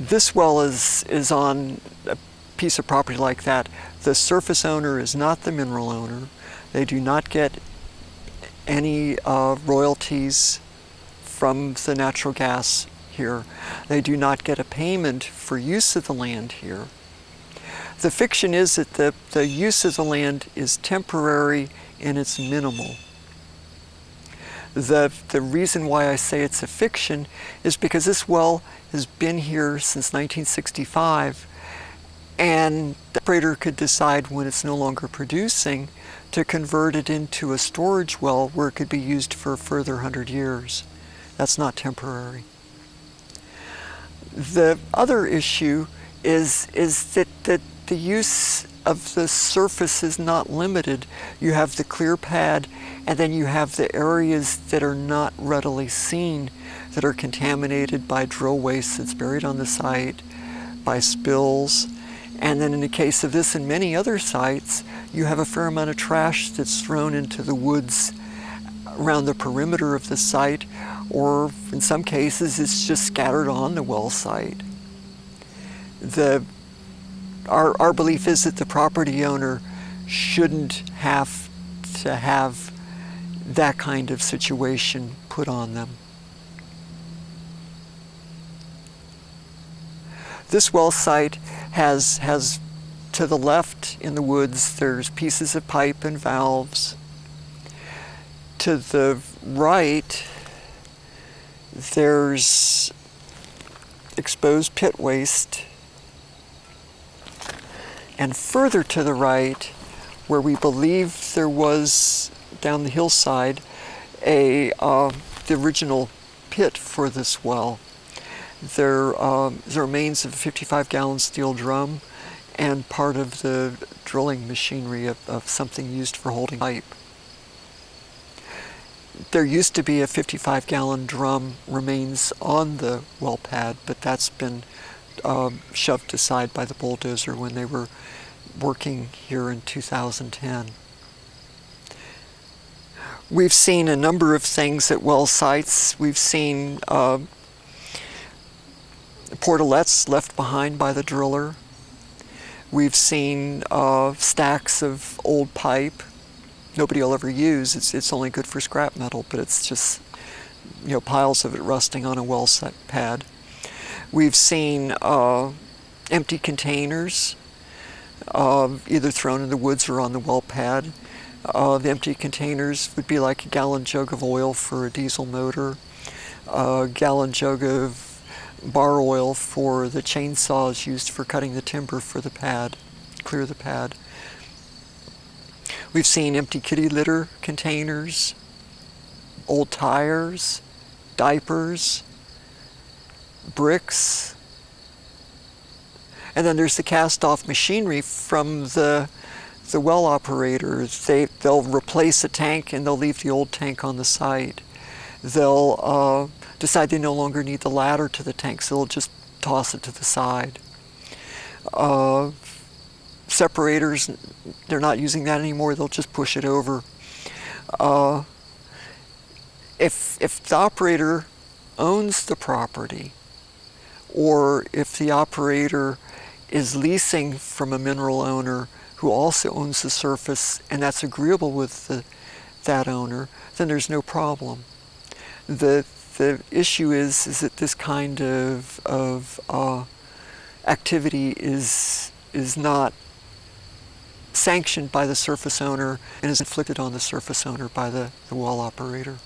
This well is on a piece of property like that. The surface owner is not the mineral owner. They do not get any royalties from the natural gas here. They do not get a payment for use of the land here. The fiction is that the use of the land is temporary and it's minimal. The reason why I say it's a fiction is because this well has been here since 1965, and the operator could decide when it's no longer producing to convert it into a storage well where it could be used for a further 100 years. That's not temporary. The other issue is that the use of the surface is not limited. You have the clear pad, and then you have the areas that are not readily seen, that are contaminated by drill waste that's buried on the site, by spills. And then in the case of this and many other sites, you have a fair amount of trash that's thrown into the woods around the perimeter of the site, or in some cases it's just scattered on the well site. Our belief is that the property owner shouldn't have to have that kind of situation put on them. This well site has to the left in the woods, there's pieces of pipe and valves. To the right, there's exposed pit waste. And further to the right, where we believe there was, down the hillside, the original pit for this well. There remains of a 55-gallon steel drum and part of the drilling machinery of something used for holding pipe. There used to be a 55-gallon drum remains on the well pad, but that's been shoved aside by the bulldozer when they were working here in 2010. We've seen a number of things at well sites. We've seen portolets left behind by the driller. We've seen stacks of old pipe. Nobody will ever use. It's only good for scrap metal, but it's just, you know, piles of it rusting on a well site pad. We've seen empty containers, either thrown in the woods or on the well pad. The empty containers would be like a gallon jug of oil for a diesel motor, a gallon jug of bar oil for the chainsaws used for cutting the timber for the pad, clear the pad. We've seen empty kitty litter containers, old tires, diapers, bricks, and then there's the cast-off machinery from the well operators. They'll replace a tank and they'll leave the old tank on the site. They'll decide they no longer need the ladder to the tank, so they'll just toss it to the side. Separators, they're not using that anymore, they'll just push it over. If the operator owns the property, or if the operator is leasing from a mineral owner who also owns the surface and that's agreeable with that owner, then there's no problem. The issue is that this kind of activity is not sanctioned by the surface owner and is inflicted on the surface owner by the well operator.